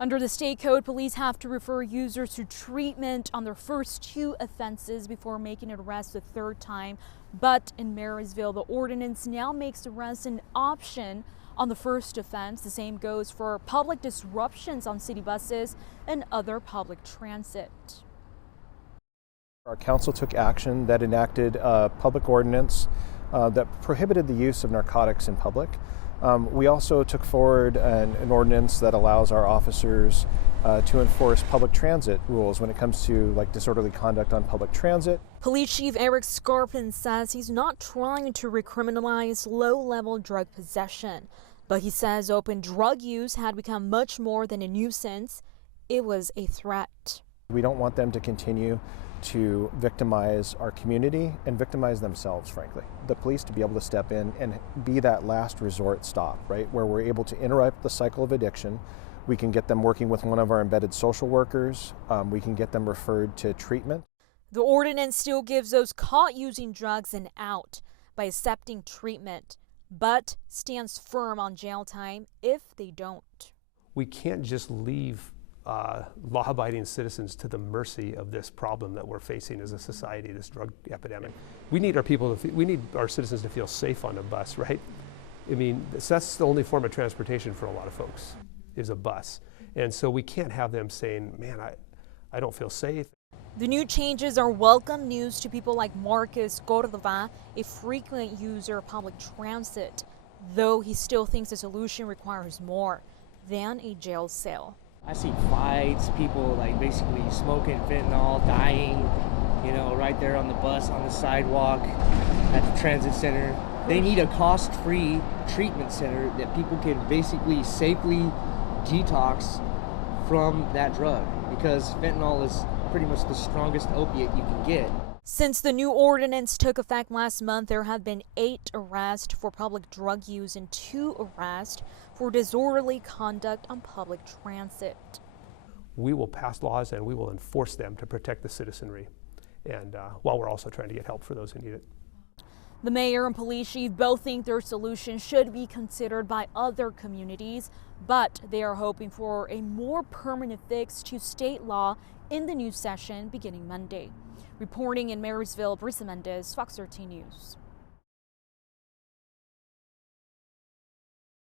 Under the state code, police have to refer users to treatment on their first 2 offenses before making an arrest the 3rd time. But in Marysville, the ordinance now makes arrest an option on the first offense. The same goes for public disruptions on city buses and other public transit. Our council took action that enacted a public ordinance that prohibited the use of narcotics in public. We also took forward an ordinance that allows our officers to enforce public transit rules when it comes to disorderly conduct on public transit. Police Chief Eric Scarpin says he's not trying to recriminalize low-level drug possession, but he says open drug use had become much more than a nuisance. It was a threat. We don't want them to continue to victimize our community and victimize themselves, frankly. The police to be able to step in and be that last resort stop, right, where we're able to interrupt the cycle of addiction. We can get them working with one of our embedded social workers. We can get them referred to treatment. The ordinance still gives those caught using drugs an out by accepting treatment, but stands firm on jail time if they don't. We can't just leave law-abiding citizens to the mercy of this problem that we're facing as a society, this drug epidemic. We need our citizens to feel safe on a bus, right? I mean, that's the only form of transportation for a lot of folks, is a bus. And so we can't have them saying, man, I don't feel safe. The new changes are welcome news to people like Marcus Cordova, a frequent user of public transit, though he still thinks the solution requires more than a jail cell. I see fights, people basically smoking fentanyl, dying, right there on the bus, on the sidewalk, at the transit center. They need a cost-free treatment center that people can basically safely detox from that drug, because fentanyl is pretty much the strongest opiate you can get. Since the new ordinance took effect last month, there have been 8 arrests for public drug use and 2 arrests for disorderly conduct on public transit. We will pass laws and we will enforce them to protect the citizenry, and while we're also trying to get help for those who need it. The mayor and police chief both think their solution should be considered by other communities, but they are hoping for a more permanent fix to state law in the new session beginning Monday. Reporting in Marysville, Brisa Mendez, Fox 13 News.